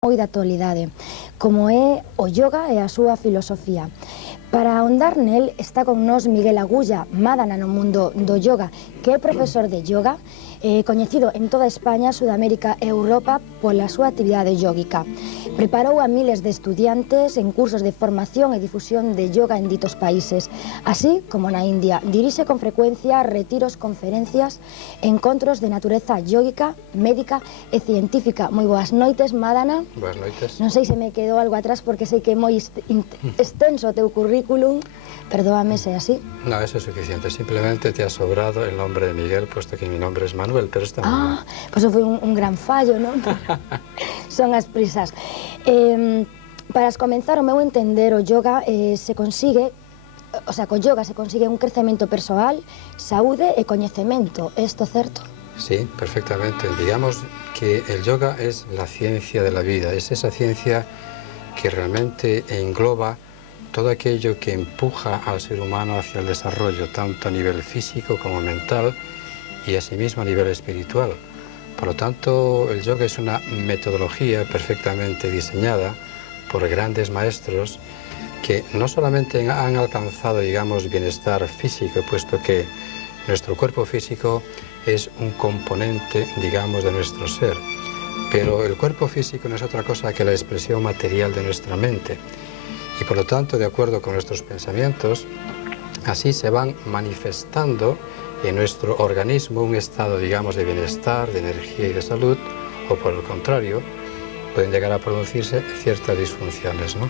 moi da actualidade, como é o yoga e a súa filosofía. Para ahondar nel está con nós Miguel Agulla, Madana no mundo do yoga, que é profesor de yoga, coñecido en toda España, Sudamérica e Europa pola súa actividade yógica. Preparou a miles de estudiantes en cursos de formación e difusión de yoga en ditos países, así como na India. Dirixe con frecuencia retiros, conferencias, encontros de natureza yógica, médica e científica. Moi boas noites, Madana. Boas noites. Non sei se me quedou algo atrás porque sei que é moi extenso o teu currículum. Perdóame se é así. No, eso es suficiente. Simplemente te ha sobrado el nombre de Miguel, puesto que mi nombre es Manuel, pero está muy bien. Pues foi un gran fallo, non? Son as prisas. Para comenzar, o meu entender, o yoga se consigue, o sea, co yoga se consigue un crecemento persoal, saúde e coñecemento. É isto certo? Sí, perfectamente. Digamos que el yoga es la ciencia de la vida, es esa ciencia que realmente engloba todo aquello que empuja al ser humano hacia el desarrollo, tanto a nivel físico como mental y asimismo a nivel espiritual. Por lo tanto, el yoga es una metodología perfectamente diseñada por grandes maestros que no solamente han alcanzado, digamos, bienestar físico, puesto que nuestro cuerpo físico es un componente, digamos, de nuestro ser, pero el cuerpo físico no es otra cosa que la expresión material de nuestra mente. Y por lo tanto, de acuerdo con nuestros pensamientos, así se van manifestando en nuestro organismo un estado, digamos, de bienestar, de energía y de salud, o por el contrario, pueden llegar a producirse ciertas disfunciones, ¿no?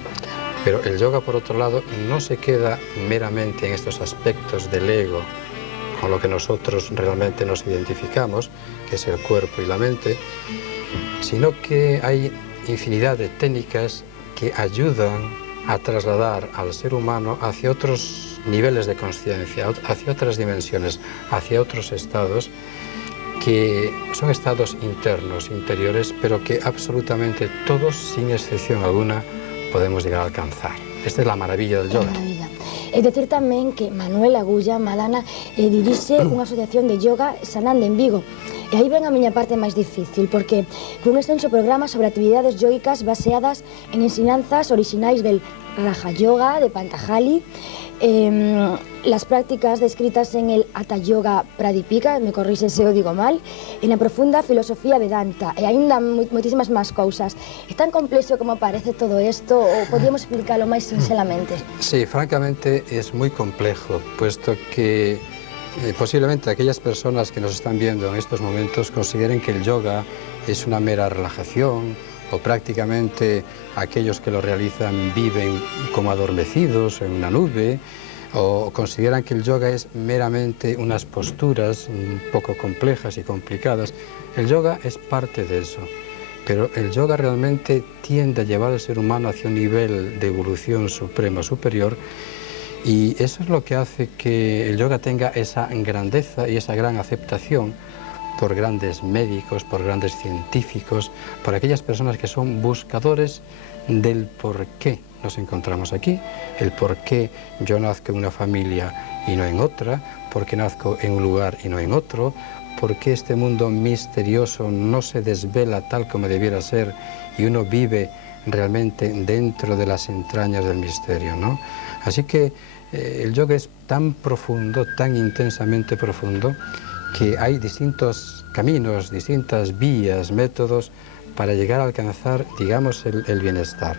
Pero el yoga, por otro lado, no se queda meramente en estos aspectos del ego, con lo que nosotros realmente nos identificamos, que es el cuerpo y la mente, sino que hay infinidad de técnicas que ayudan a trasladar al ser humano hacia otros niveles de conciencia, hacia otras dimensiones, hacia otros estados que son estados internos, interiores, pero que absolutamente todos, sin excepción alguna, podemos llegar a alcanzar. Esta es la maravilla del yoga. Maravilla. É dicir tamén que Manuel Agulla, Madana, dirixe unha asociación de yoga Sananda en Vigo. E aí ven a miña parte máis difícil, porque fue un extenso programa sobre actividades yógicas baseadas en ensinanzas orixinais del Raja Yoga, de Pantajali, las prácticas descritas en el Hatha Yoga Pradipika, me corrixe se o digo mal, en la profunda filosofía Vedanta, e aínda moitísimas máis cousas. É tan complexo como parece todo isto, ou podíamos explicarlo máis sinceramente? Sí, francamente es muy complejo, puesto que posiblemente aquellas personas que nos están viendo en estos momentos consideren que el yoga es una mera relajación, o prácticamente aquellos que lo realizan viven como adormecidos en una nube, o consideran que el yoga es meramente unas posturas un poco complejas y complicadas. El yoga es parte de eso, pero el yoga realmente tiende a llevar al ser humano hacia un nivel de evolución suprema, superior, y eso es lo que hace que el yoga tenga esa grandeza y esa gran aceptación por grandes médicos, por grandes científicos, por aquellas personas que son buscadores del por qué nos encontramos aquí, el por qué yo nazco en una familia y no en otra, por qué nazco en un lugar y no en otro, por qué este mundo misterioso no se desvela tal como debiera ser y uno vive realmente dentro de las entrañas del misterio, ¿no? Así que el yoga es tan profundo, tan intensamente profundo, que hay distintos caminos, distintas vías, métodos para llegar a alcanzar, digamos, el bienestar.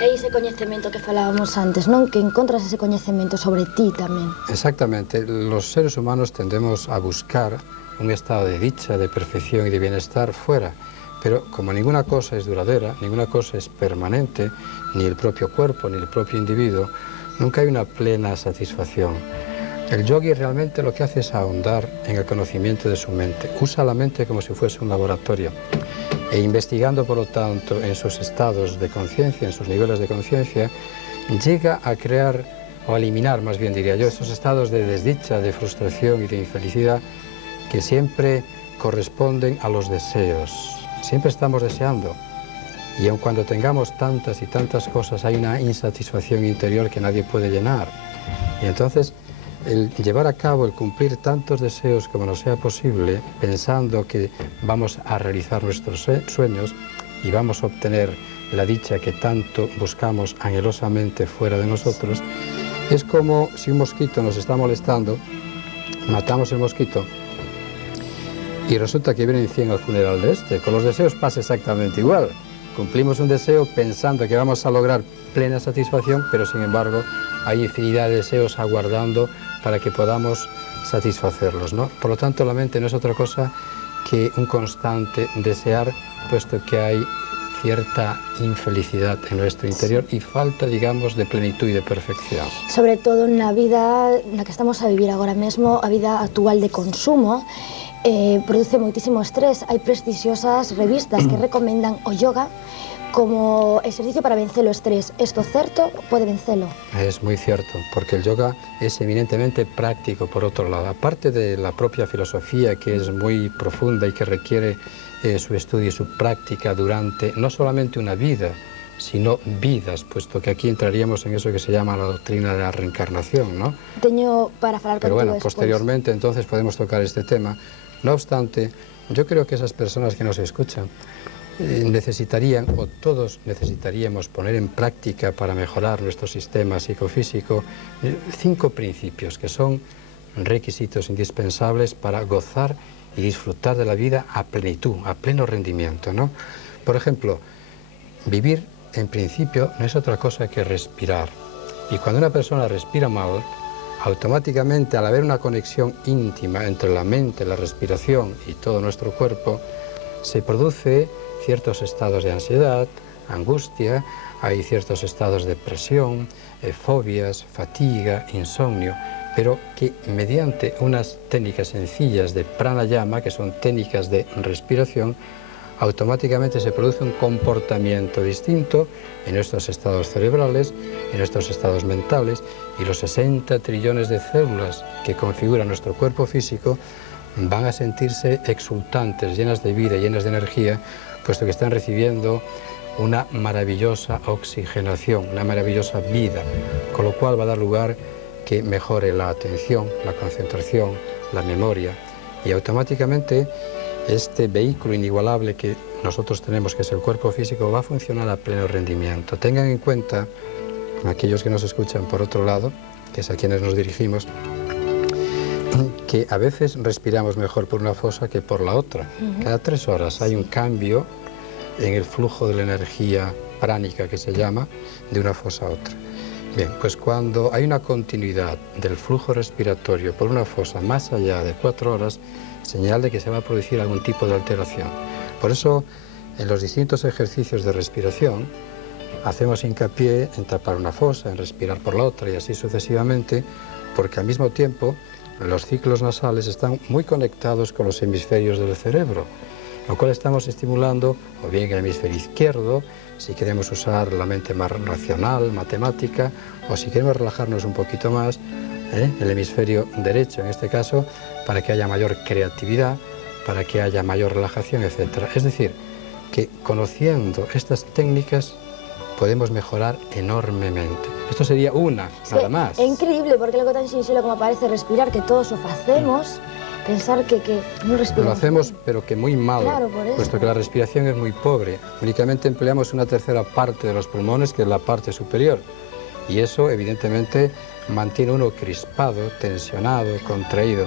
É ese coñecemento que falábamos antes, non? Que encontras ese coñecemento sobre ti tamén. Exactamente. Los seres humanos tendemos a buscar un estado de dicha, de perfección y de bienestar fuera, pero como ninguna cosa es duradera, ninguna cosa es permanente, ni el propio cuerpo, ni el propio individuo, nunca hay una plena satisfacción. El yogi realmente lo que hace es ahondar en el conocimiento de su mente. Usa la mente como si fuese un laboratorio. E investigando, por lo tanto, en sus estados de conciencia, en sus niveles de conciencia, llega a crear, o a eliminar, más bien diría yo, esos estados de desdicha, de frustración y de infelicidad que siempre corresponden a los deseos. Siempre estamos deseando. Y aun cuando tengamos tantas y tantas cosas, hay una insatisfacción interior que nadie puede llenar. Y entonces, el llevar a cabo, el cumplir tantos deseos como nos sea posible, pensando que vamos a realizar nuestros sueños, y vamos a obtener la dicha que tanto buscamos anhelosamente fuera de nosotros, es como si un mosquito nos está molestando, matamos el mosquito y resulta que vienen 100 al funeral de este. Con los deseos pasa exactamente igual. Cumplimos un deseo pensando que vamos a lograr plena satisfacción, pero sin embargo hay infinidad de deseos aguardando para que podamos satisfacerlos, ¿no? Por lo tanto, la mente no es otra cosa que un constante desear, puesto que hay cierta infelicidad en nuestro interior y falta, digamos, de plenitud y de perfección. Sobre todo en la vida na que estamos a vivir agora mesmo, a vida actual de consumo, produce moitísimo estrés. Hai prestixiosas revistas que recomendan o yoga como ejercicio para vencer o estrés. ¿Esto certo? Pode vencelo? Es muy cierto, porque el yoga es eminentemente práctico, por otro lado. Aparte de la propia filosofía, que es muy profunda y que requiere su estudio y su práctica durante no solamente una vida, sino vidas, puesto que aquí entraríamos en eso que se llama la doctrina de la reencarnación, ¿no? Teño para falar Pero bueno, después. posteriormente entonces podemos tocar este tema. No obstante, yo creo que esas personas que nos escuchan necesitarían, o todos necesitaríamos, poner en práctica para mejorar nuestro sistema psicofísico 5 principios que son requisitos indispensables para gozar y disfrutar de la vida a plenitud, a pleno rendimiento, ¿no? Por ejemplo, vivir en principio no es otra cosa que respirar. Y cuando una persona respira mal, automáticamente, al haber una conexión íntima entre la mente, la respiración y todo nuestro cuerpo, se produce ciertos estados de ansiedad, angustia, hay ciertos estados de depresión, fobias, fatiga, insomnio, pero que mediante unas técnicas sencillas de pranayama, que son técnicas de respiración, automáticamente se produce un comportamiento distinto en nuestros estados cerebrales, en nuestros estados mentales, y los 60 trillones de células que configuran nuestro cuerpo físico van a sentirse exultantes, llenas de vida, llenas de energía, puesto que están recibiendo una maravillosa oxigenación, una maravillosa vida, con lo cual va a dar lugar que mejore la atención, la concentración, la memoria, y automáticamente este vehículo inigualable que nosotros tenemos, que es el cuerpo físico, va a funcionar a pleno rendimiento. Tengan en cuenta, aquellos que nos escuchan por otro lado, que es a quienes nos dirigimos, que a veces respiramos mejor por una fosa que por la otra. Cada 3 horas hay un cambio en el flujo de la energía pránica, que se llama, de una fosa a otra. Bien, pues cuando hay una continuidad del flujo respiratorio por una fosa más allá de 4 horas, señal de que se va a producir algún tipo de alteración. Por eso, en los distintos ejercicios de respiración, hacemos hincapié en tapar una fosa, en respirar por la otra y así sucesivamente, porque al mismo tiempo los ciclos nasales están muy conectados con los hemisferios del cerebro, lo cual estamos estimulando o bien el hemisferio izquierdo, si queremos usar la mente más racional, matemática, o si queremos relajarnos un poquito más, el hemisferio derecho en este caso, para que haya mayor creatividad, para que haya mayor relajación, etc. Es decir, que conociendo estas técnicas podemos mejorar enormemente. Esto sería una, nada más. É increíble, porque algo tan sinxelo como parece respirar, que todos o facemos, pensar que non respiramos. Lo hacemos, pero que muy mal, claro, por eso, puesto que la respiración es muy pobre. Únicamente empleamos una tercera parte de los pulmones, que es la parte superior. Y eso, evidentemente, mantiene uno crispado, tensionado, contraído.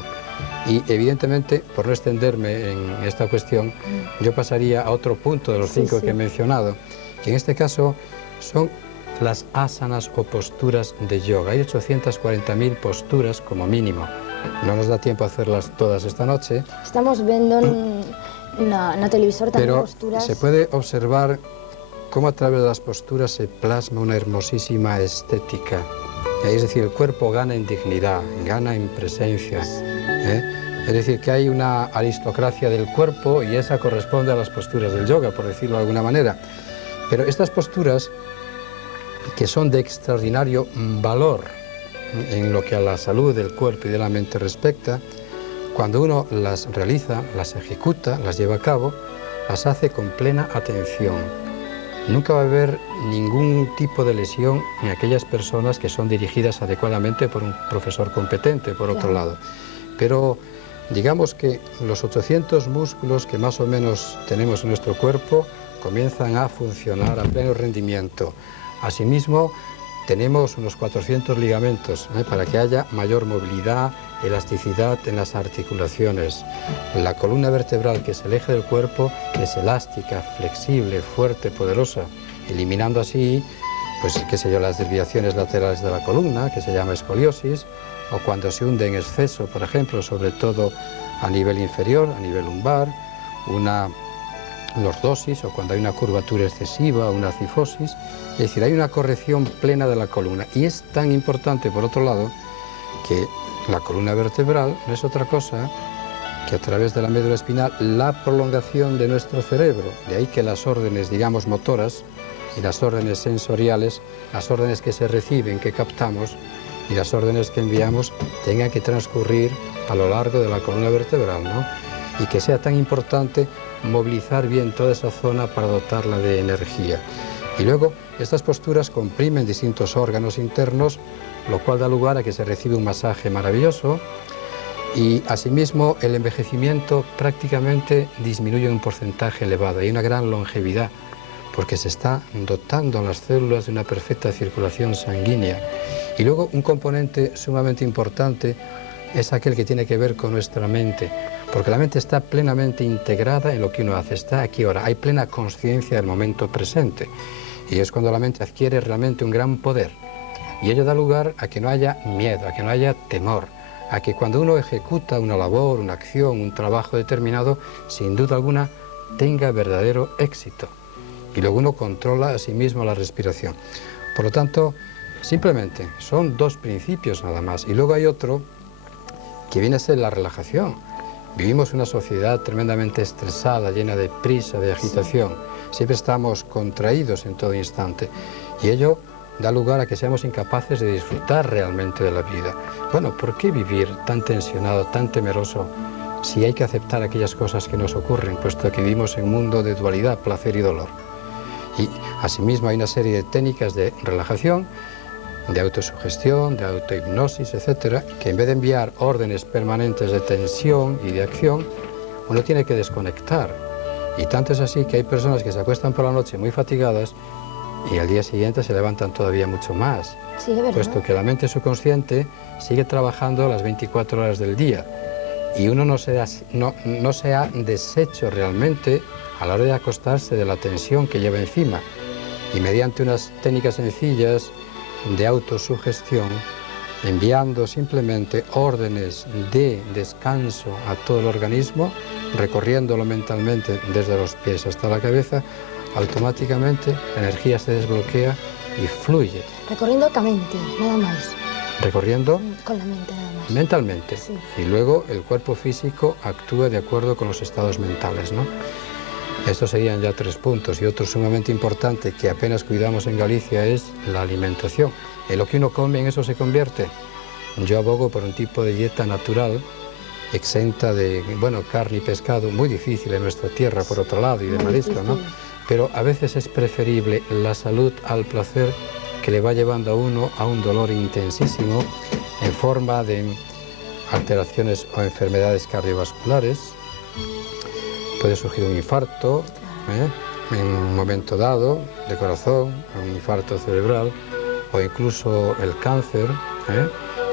Y, evidentemente, por no extenderme en esta cuestión, yo pasaría a otro punto de los 5 que he mencionado, que en este caso son las asanas o posturas de yoga. Hay 840.000 posturas como mínimo. No nos da tiempo a hacerlas todas esta noche. Estamos vendo na televisor tamén pero posturas. Se puede observar cómo a través de las posturas se plasma una hermosísima estética. Es decir, el cuerpo gana en dignidad, gana en presencia. Es decir, que hay una aristocracia del cuerpo y esa corresponde a las posturas del yoga, por decirlo de alguna manera. Pero estas posturas, que son de extraordinario valor en lo que a la salud del cuerpo y de la mente respecta, cuando uno las realiza, las ejecuta, las lleva a cabo, las hace con plena atención. Nunca va a haber ningún tipo de lesión en aquellas personas que son dirigidas adecuadamente por un profesor competente, por otro lado. Pero digamos que los 800 músculos que más o menos tenemos en nuestro cuerpo comienzan a funcionar a pleno rendimiento. Asimismo, tenemos unos 400 ligamentos para que haya mayor movilidad, elasticidad en las articulaciones. La columna vertebral, que es el eje del cuerpo, es elástica, flexible, fuerte, poderosa, eliminando así, pues qué sé yo, las desviaciones laterales de la columna, que se llama escoliosis, o cuando se hunde en exceso, por ejemplo, sobre todo a nivel inferior, a nivel lumbar, una lordosis, o cuando hay una curvatura excesiva, una cifosis. Es decir, hay una corrección plena de la columna. Y es tan importante, por otro lado, que la columna vertebral no es otra cosa que, a través de la médula espinal, la prolongación de nuestro cerebro. De ahí que las órdenes, digamos, motoras y las órdenes sensoriales, las órdenes que se reciben, que captamos, y las órdenes que enviamos tengan que transcurrir a lo largo de la columna vertebral, ¿no? Y que sea tan importante movilizar bien toda esa zona para dotarla de energía. Y luego, estas posturas comprimen distintos órganos internos, lo cual da lugar a que se recibe un masaje maravilloso, y asimismo el envejecimiento prácticamente disminuye en un porcentaje elevado. Hay una gran longevidad, porque se está dotando a las células de una perfecta circulación sanguínea. Y luego un componente sumamente importante es aquel que tiene que ver con nuestra mente, porque la mente está plenamente integrada en lo que uno hace, está aquí ahora, hay plena conciencia del momento presente, y es cuando la mente adquiere realmente un gran poder, y ello da lugar a que no haya miedo, a que no haya temor, a que cuando uno ejecuta una labor, una acción, un trabajo determinado, sin duda alguna tenga verdadero éxito, y luego uno controla a sí mismo la respiración. Por lo tanto, simplemente son dos principios nada más, y luego hay otro que viene a ser la relajación. Vivimos una sociedad tremendamente estresada, llena de prisa, de agitación. Siempre estamos contraídos en todo instante, y ello da lugar a que seamos incapaces de disfrutar realmente de la vida. Bueno, ¿por qué vivir tan tensionado, tan temeroso, si hay que aceptar aquellas cosas que nos ocurren, puesto que vivimos en un mundo de dualidad, placer y dolor? Y asimismo hay una serie de técnicas de relajación, de autosugestión, de autohipnosis, etcétera, que en vez de enviar órdenes permanentes de tensión y de acción, uno tiene que desconectar. Y tanto es así que hay personas que se acuestan por la noche muy fatigadas y al día siguiente se levantan todavía mucho más, sí, ¿verdad? Puesto que la mente subconsciente sigue trabajando las 24 horas del día, y uno no se ha deshecho realmente a la hora de acostarse de la tensión que lleva encima, y mediante unas técnicas sencillas de autosugestión, enviando simplemente órdenes de descanso a todo el organismo, recorriéndolo mentalmente desde los pies hasta la cabeza, automáticamente la energía se desbloquea y fluye. Recorriendo con la mente, nada más. Recorriendo con la mente nada más. Mentalmente. Sí. Y luego el cuerpo físico actúa de acuerdo con los estados mentales, ¿no? Estos serían ya 3 puntos. Y otro sumamente importante que apenas cuidamos en Galicia es la alimentación. En lo que uno come, en eso se convierte. Yo abogo por un tipo de dieta natural, exenta de, bueno, carne y pescado, muy difícil en nuestra tierra, por otro lado, y de marisco, ¿no? Pero a veces es preferible la salud al placer, que le va llevando a uno a un dolor intensísimo en forma de alteraciones o enfermedades cardiovasculares. Puede surgir un infarto en un momento dado de corazón, un infarto cerebral, o incluso el cáncer,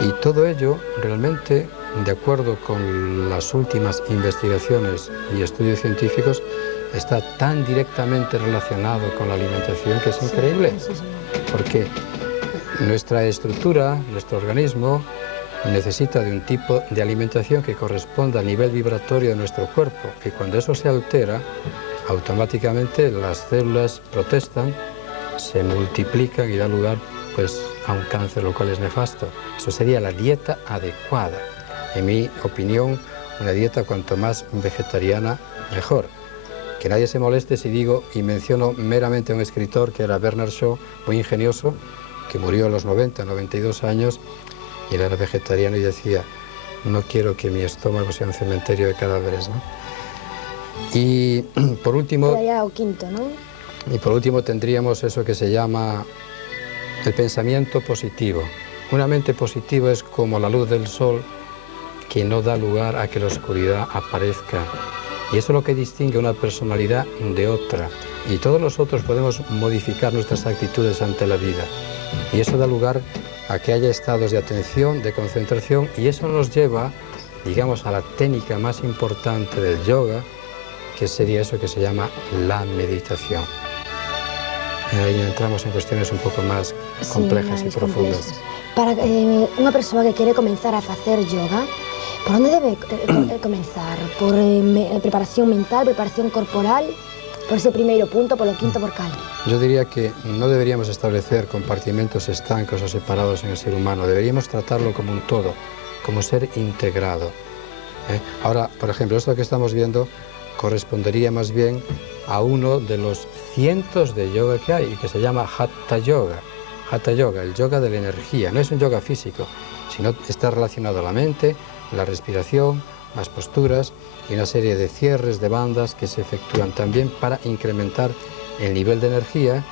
y todo ello realmente, de acuerdo con las últimas investigaciones y estudios científicos, está tan directamente relacionado con la alimentación que es increíble, porque nuestra estructura, nuestro organismo, necesita de un tipo de alimentación que corresponda al nivel vibratorio de nuestro cuerpo, y cuando eso se altera, automáticamente las células protestan, se multiplican y da lugar pues a un cáncer, lo cual es nefasto. Eso sería la dieta adecuada. En mi opinión, una dieta cuanto más vegetariana, mejor. Que nadie se moleste si digo y menciono meramente a un escritor que era Bernard Shaw, muy ingenioso, que murió a los 92 años, y él era vegetariano y decía: no quiero que mi estómago sea un cementerio de cadáveres, ¿no? Y por último... Ya o quinto, ¿no? Y por último tendríamos eso que se llama el pensamiento positivo. Una mente positiva es como la luz del sol, que no da lugar a que la oscuridad aparezca. Y eso es lo que distingue una personalidad de otra. Y todos nosotros podemos modificar nuestras actitudes ante la vida. Y eso da lugar a que haya estados de atención, de concentración, y eso nos lleva, digamos, a la técnica más importante del yoga, que sería eso que se llama la meditación. Ahí entramos en cuestiones un poco más complejas y profundas. Para unha persoa que quere comenzar a facer yoga, por onde debe comenzar? Por preparación mental, preparación corporal? Por ese primeiro punto, polo quinto, por cal? Yo diría que no deberíamos establecer compartimentos estancos o separados en el ser humano. Deberíamos tratarlo como un todo, como ser integrado. Ahora, por ejemplo, esto que estamos viendo correspondería más bien a uno de los cientos de yoga que hay y que se llama Hatha Yoga. Hatha Yoga, el yoga de la energía. No es un yoga físico, sino está relacionado a la mente, la respiración, las posturas y una serie de cierres de bandas que se efectúan también para incrementar el nivel de energía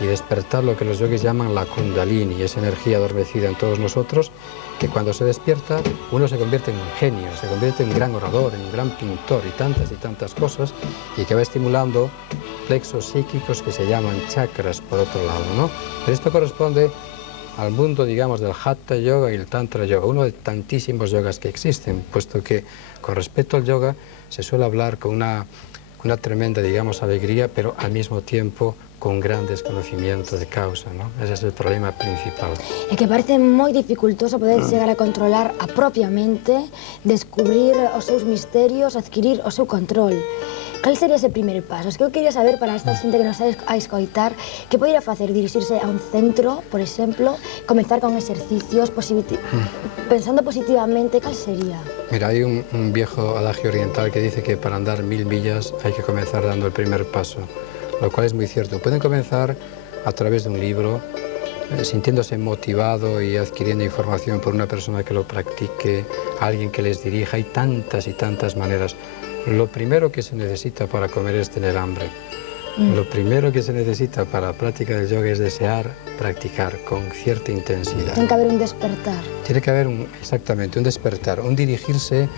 y despertar lo que los yogis llaman la kundalini, esa energía adormecida en todos nosotros, que cuando se despierta uno se convierte en un genio, se convierte en un gran orador, en un gran pintor y tantas cosas, y que va estimulando plexos psíquicos que se llaman chakras por otro lado, ¿no? Pero esto corresponde al mundo, digamos, del Hatha Yoga y el Tantra Yoga, uno de tantísimos yogas que existen, puesto que con respecto al yoga se suele hablar con una tremenda, digamos, alegría, pero al mismo tiempo con gran desconocimiento de causa, ¿no? Ese es el problema principal. É que parece moi dificultoso poder chegar a controlar a propia mente, descubrir os seus misterios, adquirir o seu control. Cal sería ese primeiro paso? Es que eu quería saber, para esta xente que nos está a escoitar, que podría facer? Dirixirse a un centro, por exemplo, comenzar con exercicios, pensando positivamente, cal sería? Mira, hay un viejo adagio oriental que dice que para andar 1000 millas hay que comenzar dando el primer paso, lo cual es muy cierto. Pueden comenzar a través de un libro, sintiéndose motivado y adquiriendo información por una persona que lo practique, alguien que les dirija. Hay tantas y tantas maneras. Lo primero que se necesita para comer es tener hambre. Lo primero que se necesita para la práctica del yoga es desear practicar con cierta intensidad. Tiene que haber un despertar. Tiene que haber exactamente un despertar, un dirigirse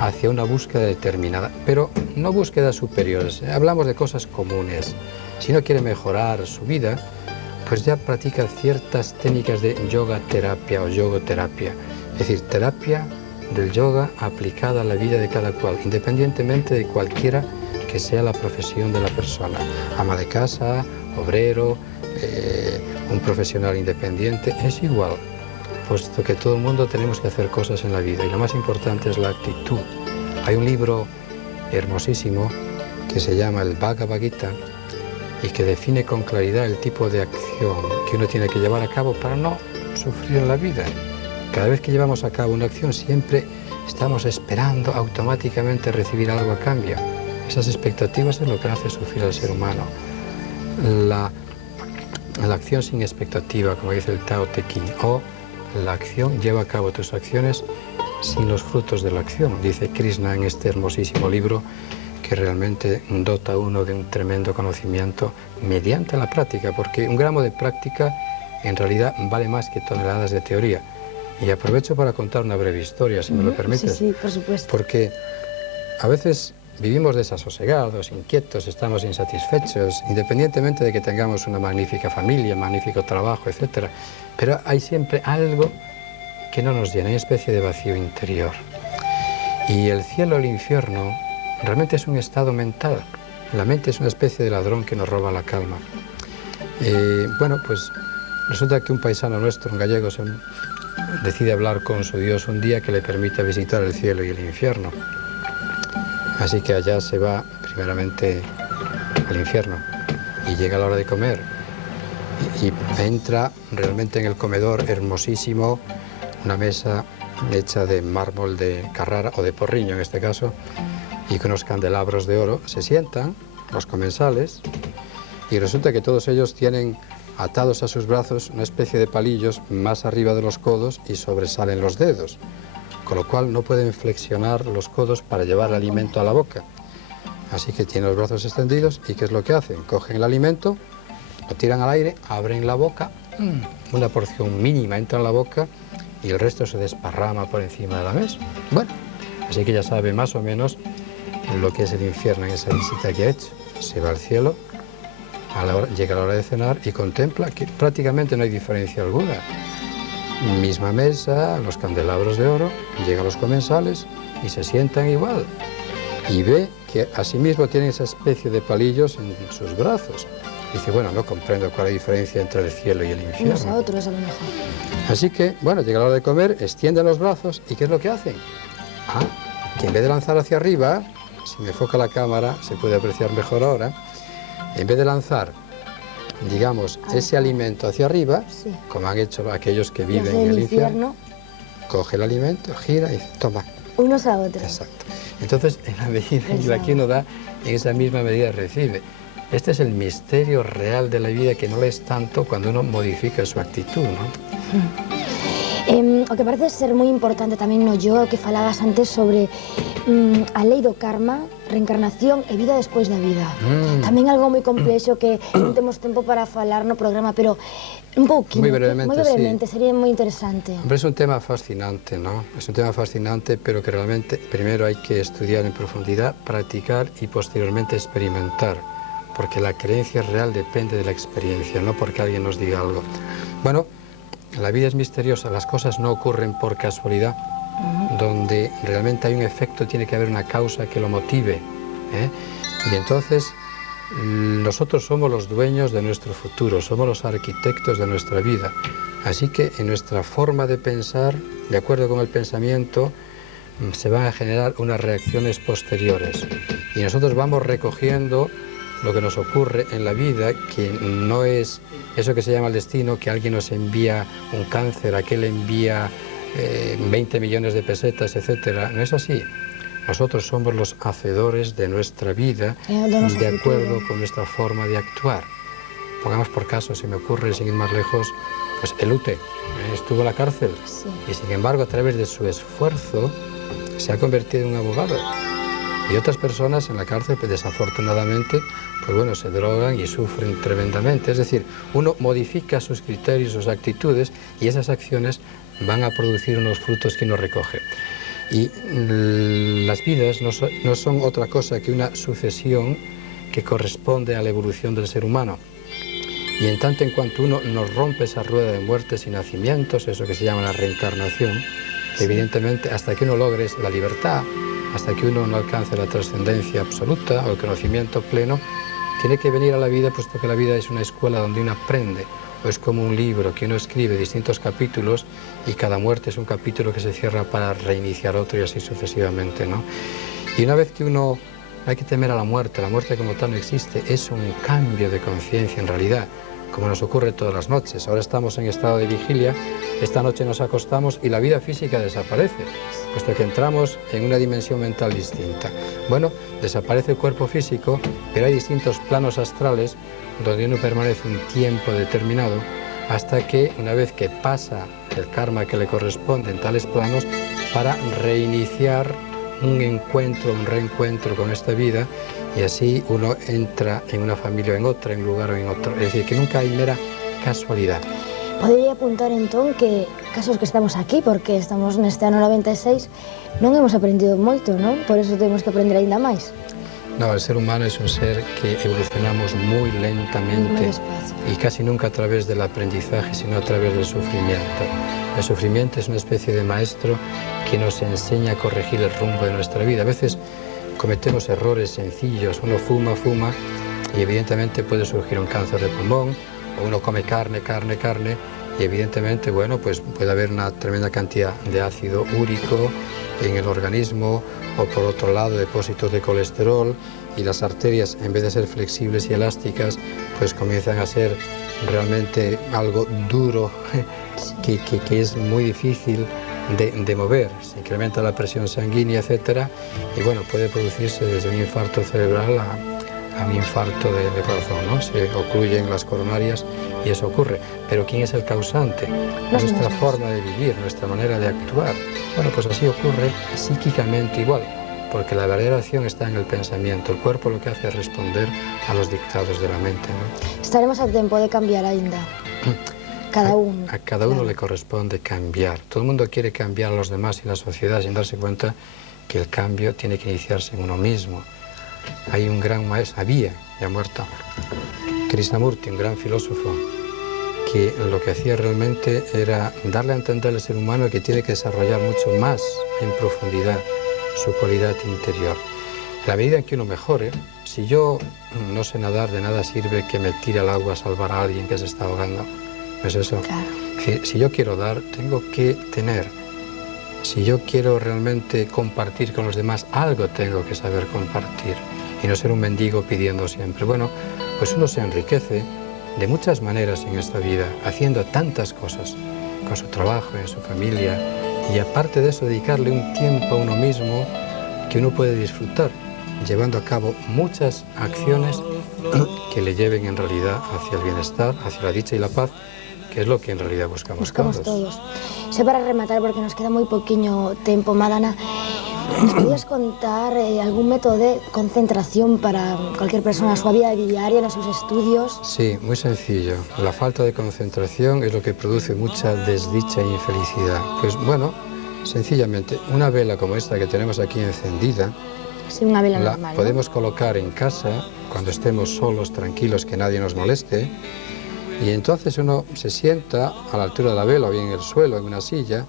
hacia una búsqueda determinada, pero no búsquedas superiores. Hablamos de cosas comunes. Si uno quiere mejorar su vida, pues ya practica ciertas técnicas de yoga terapia o yogoterapia, es decir, terapia del yoga aplicada a la vida de cada cual, independientemente de cualquiera que sea la profesión de la persona, ama de casa, obrero, un profesional independiente, es igual, puesto que todo el mundo tenemos que hacer cosas en la vida y lo más importante es la actitud. Hay un libro hermosísimo que se llama el Bhagavad Gita y que define con claridad el tipo de acción que uno tiene que llevar a cabo para no sufrir en la vida. Cada vez que llevamos a cabo una acción siempre estamos esperando automáticamente recibir algo a cambio. Esas expectativas es lo que hace sufrir al ser humano. La acción sin expectativa, como dice el Tao Te Ching, o la acción lleva a cabo tus acciones sin los frutos de la acción, dice Krishna en este hermosísimo libro que realmente dota a uno de un tremendo conocimiento mediante la práctica, porque un gramo de práctica en realidad vale más que toneladas de teoría. Y aprovecho para contar una breve historia, si me lo permites. Sí, por supuesto. Porque a veces vivimos desasosegados, inquietos, estamos insatisfechos, independientemente de que tengamos una magnífica familia, magnífico trabajo, etc. Pero hay siempre algo que no nos llena, una especie de vacío interior. Y el cielo, el infierno, realmente es un estado mental. La mente es una especie de ladrón que nos roba la calma. Bueno, pues resulta que un paisano nuestro, un gallego, decide hablar con su Dios un día que le permita visitar el cielo y el infierno. Así que allá se va primeramente al infierno y llega la hora de comer y entra realmente en el comedor hermosísimo, una mesa hecha de mármol de Carrara o de Porriño en este caso, y con unos candelabros de oro. Se sientan los comensales y resulta que todos ellos tienen atados a sus brazos una especie de palillos más arriba de los codos y sobresalen los dedos, con lo cual no pueden flexionar los codos para llevar el alimento a la boca. Así que tienen los brazos extendidos y ¿qué es lo que hacen? Cogen el alimento, lo tiran al aire, abren la boca, una porción mínima entra en la boca y el resto se desparrama por encima de la mesa. Bueno, así que ya sabe más o menos lo que es el infierno en esa visita que ha hecho. Se va al cielo, llega la hora de cenar y contempla que prácticamente no hay diferencia alguna. Misma mesa, los candelabros de oro, llegan los comensales y se sientan igual. Y ve que asimismo tienen esa especie de palillos en sus brazos. Dice, bueno, no comprendo cuál es la diferencia entre el cielo y el infierno. Unos a otros, a lo mejor. Así que, bueno, llega la hora de comer, extienden los brazos y ¿qué es lo que hacen? Que en vez de lanzar hacia arriba, si me enfoca la cámara, se puede apreciar mejor ahora, en vez de lanzar, digamos, ese alimento hacia arriba, sí, como han hecho aquellos que viven en el infierno, coge el alimento, gira y dice, toma. Unos a otros. Exacto. Entonces, en la medida en la que uno da, en esa misma medida recibe. Este es el misterio real de la vida, que no lo es tanto cuando uno modifica su actitud, ¿no? O que parece ser moi importante tamén no yoga, o que falabas antes sobre a lei do karma, reencarnación e vida despois da vida. Tamén algo moi complexo que non temos tempo para falar no programa, pero un pouquinho, moi brevemente, sí, sería moi interesante. Hombre, es un tema fascinante, ¿no? Es un tema fascinante, pero que realmente primero hay que estudiar en profundidad, practicar y posteriormente experimentar, porque la creencia real depende de la experiencia, no porque alguien nos diga algo. Bueno, la vida es misteriosa, las cosas no ocurren por casualidad. Donde realmente hay un efecto, tiene que haber una causa que lo motive, ¿eh? Y entonces nosotros somos los dueños de nuestro futuro, somos los arquitectos de nuestra vida. Así que en nuestra forma de pensar, de acuerdo con el pensamiento, se van a generar unas reacciones posteriores. Y nosotros vamos recogiendo lo que nos ocurre en la vida, que no es eso que se llama el destino, que alguien nos envía un cáncer, aquel envía 20 millones de pesetas, etcétera. No es así. Nosotros somos los hacedores de nuestra vida de acuerdo con nuestra forma de actuar. Pongamos por caso, si me ocurre, sin ir más lejos, pues Elute estuvo en la cárcel, sí, y sin embargo a través de su esfuerzo se ha convertido en un abogado. Y otras personas en la cárcel, pues, desafortunadamente, pues bueno, se drogan y sufren tremendamente. Es decir, uno modifica sus criterios, sus actitudes, y esas acciones van a producir unos frutos que uno recoge. Y las vidas no son otra cosa que una sucesión que corresponde a la evolución del ser humano. Y en tanto en cuanto uno nos rompe esa rueda de muertes y nacimientos, eso que se llama la reencarnación, evidentemente hasta que uno logre la libertad, hasta que uno no alcance la trascendencia absoluta o el conocimiento pleno, tiene que venir a la vida, puesto que la vida es una escuela donde uno aprende. O es como un libro que uno escribe distintos capítulos y cada muerte es un capítulo que se cierra para reiniciar otro y así sucesivamente, ¿no? Y una vez que uno, no hay que temer a la muerte como tal no existe, es un cambio de conciencia en realidad, como nos ocurre todas las noches. Ahora estamos en estado de vigilia, esta noche nos acostamos y la vida física desaparece, puesto que entramos en una dimensión mental distinta. Bueno, desaparece el cuerpo físico, pero hay distintos planos astrales donde uno permanece un tiempo determinado hasta que, una vez que pasa el karma que le corresponde en tales planos, para reiniciar un encuentro, un reencuentro con esta vida, y así uno entra en una familia o en otra, en un lugar o en otro. Es decir, que nunca hay mera casualidad. Podería apuntar entón que casos que estamos aquí, porque estamos neste ano 96, non hemos aprendido moito, non? Por eso temos que aprender ainda máis. No, el ser humano es un ser que evolucionamos muy lentamente y casi nunca a través del aprendizaje, sino a través del sufrimiento. El sufrimiento es una especie de maestro que nos enseña a corregir el rumbo de nuestra vida. A veces cometemos errores sencillos, uno fuma y evidentemente puede surgir un cáncer de pulmón, o uno come carne y evidentemente, bueno, pues puede haber una tremenda cantidad de ácido úrico en el organismo, o por otro lado depósitos de colesterol, y las arterias, en vez de ser flexibles y elásticas, pues comienzan a ser realmente algo duro que es muy difícil de mover. Se incrementa la presión sanguínea, etcétera, y bueno, puede producirse desde un infarto cerebral a un infarto de corazón, ¿no? Se ocluyen las coronarias y eso ocurre. Pero ¿quién es el causante? Nuestra forma de vivir, nuestra manera de actuar. Bueno, pues así ocurre psíquicamente igual, porque la verdadera acción está en el pensamiento. El cuerpo lo que hace es responder a los dictados de la mente, ¿no? Estaremos a tiempo de cambiar ainda. Cada uno. A cada uno le corresponde cambiar. Todo el mundo quiere cambiar a los demás y la sociedad sin darse cuenta que el cambio tiene que iniciarse en uno mismo. Hay un gran maestro, había, ya muerto, Krishnamurti, un gran filósofo, que lo que hacía realmente era darle a entender al ser humano que tiene que desarrollar mucho más en profundidad su cualidad interior. En la medida en que uno mejore, si yo no sé nadar, de nada sirve que me tire al agua a salvar a alguien que se está ahogando. ¿No es eso? Claro. Si yo quiero dar, tengo que tener. Si yo quiero realmente compartir con los demás, algo tengo que saber compartir y no ser un mendigo pidiendo siempre. Bueno, pues uno se enriquece de muchas maneras en esta vida, haciendo tantas cosas, con su trabajo, en su familia, y aparte de eso dedicarle un tiempo a uno mismo que uno puede disfrutar, llevando a cabo muchas acciones que le lleven en realidad hacia el bienestar, hacia la dicha y la paz, que es lo que en realidad buscamos todos. Sé, para rematar, porque nos queda muy poquinho tempo, Madana, ¿nos podías contar algún método de concentración para cualquier persona en su vida diaria, en sus estudios? Sí, muy sencillo. La falta de concentración es lo que produce mucha desdicha e infelicidad. Pues bueno, sencillamente, una vela como esta que tenemos aquí encendida, Sí, una vela normal, ¿no? Podemos colocar en casa, cuando estemos solos, tranquilos, que nadie nos moleste, y entonces uno se sienta a la altura de la vela o bien en el suelo, en una silla,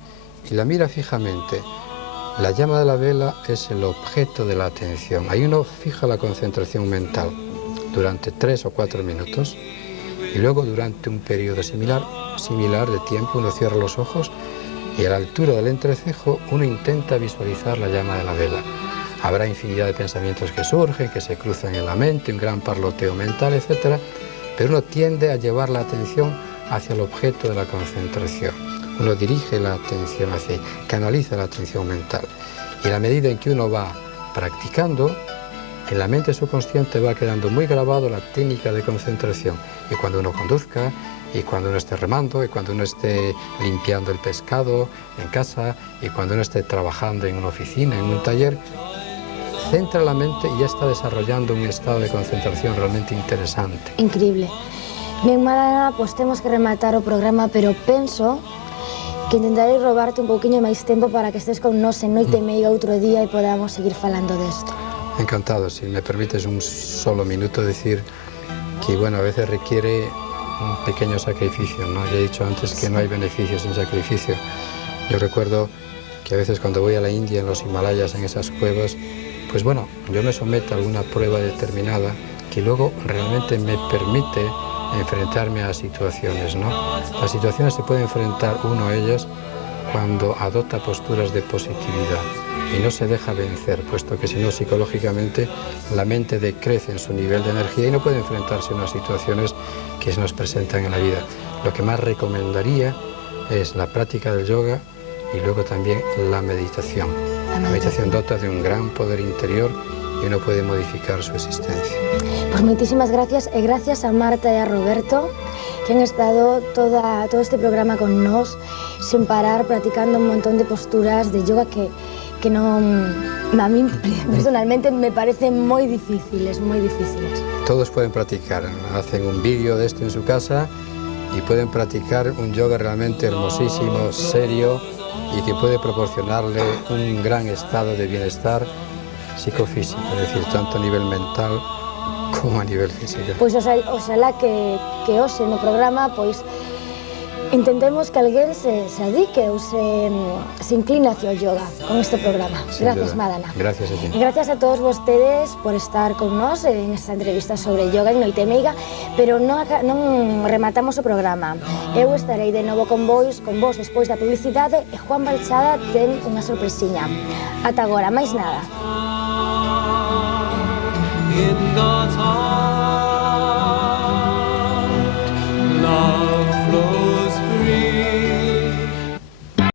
y la mira fijamente. La llama de la vela es el objeto de la atención. Ahí uno fija la concentración mental durante 3 o 4 minutos y luego durante un periodo similar de tiempo uno cierra los ojos y a la altura del entrecejo uno intenta visualizar la llama de la vela. Habrá infinidad de pensamientos que surgen, que se cruzan en la mente, un gran parloteo mental, etc. Pero uno tiende a llevar la atención hacia el objeto de la concentración. Uno dirige la atención hacia ahí, canaliza la atención mental. Y a la medida en que uno va practicando, en la mente subconsciente va quedando muy grabado la técnica de concentración. Y cuando uno conduzca, y cuando uno esté remando, y cuando uno esté limpiando el pescado en casa, y cuando uno esté trabajando en una oficina, en un taller, centra la mente y ya está desarrollando un estado de concentración realmente interesante. Increíble. Ben, Madana, pues temos que rematar o programa, pero penso que intentarei robarte un pouquiño máis tempo para que estés con nós en Noite Meiga outro día e podamos seguir falando desto. Encantado. Si me permites un solo minuto decir que, bueno, a veces requiere un pequeño sacrificio, ¿no? Ya he dicho antes que no hay beneficio sin sacrificio. Yo recuerdo que a veces cuando voy a la India, en los Himalayas, en esas cuevas, pues bueno, yo me someto a alguna prueba determinada que luego realmente me permite enfrentarme a situaciones, ¿no? Las situaciones se puede enfrentar uno a ellas cuando adopta posturas de positividad y no se deja vencer, puesto que si no, psicológicamente la mente decrece en su nivel de energía y no puede enfrentarse a unas situaciones que se nos presentan en la vida. Lo que más recomendaría es la práctica del yoga y luego también la meditación. La meditación dota de un gran poder interior y uno puede modificar su existencia. Pues moitísimas gracias, e gracias a Marta e a Roberto, que han estado todo este programa con nós, sin parar, practicando un montón de posturas de yoga que non, a mí personalmente me parecen moi difíciles, moi difíciles. Todos pueden practicar, hacen un vídeo de esto en su casa y pueden practicar un yoga realmente hermosísimo, serio, y que puede proporcionarle un gran estado de bienestar psicofísico, es decir, tanto a nivel mental como a nivel físico. Pois oxalá que hoxe no programa pois intentemos que alguén se adique ou se incline hacia o yoga con este programa. Gracias, Madana. Gracias a ti. E gracias a todos vostedes por estar con nós en esta entrevista sobre yoga en Noite Meiga, pero non rematamos o programa. Eu estarei de novo con vos despois da publicidade e Juan Balchada ten unha sorpresiña. Ata agora, máis nada.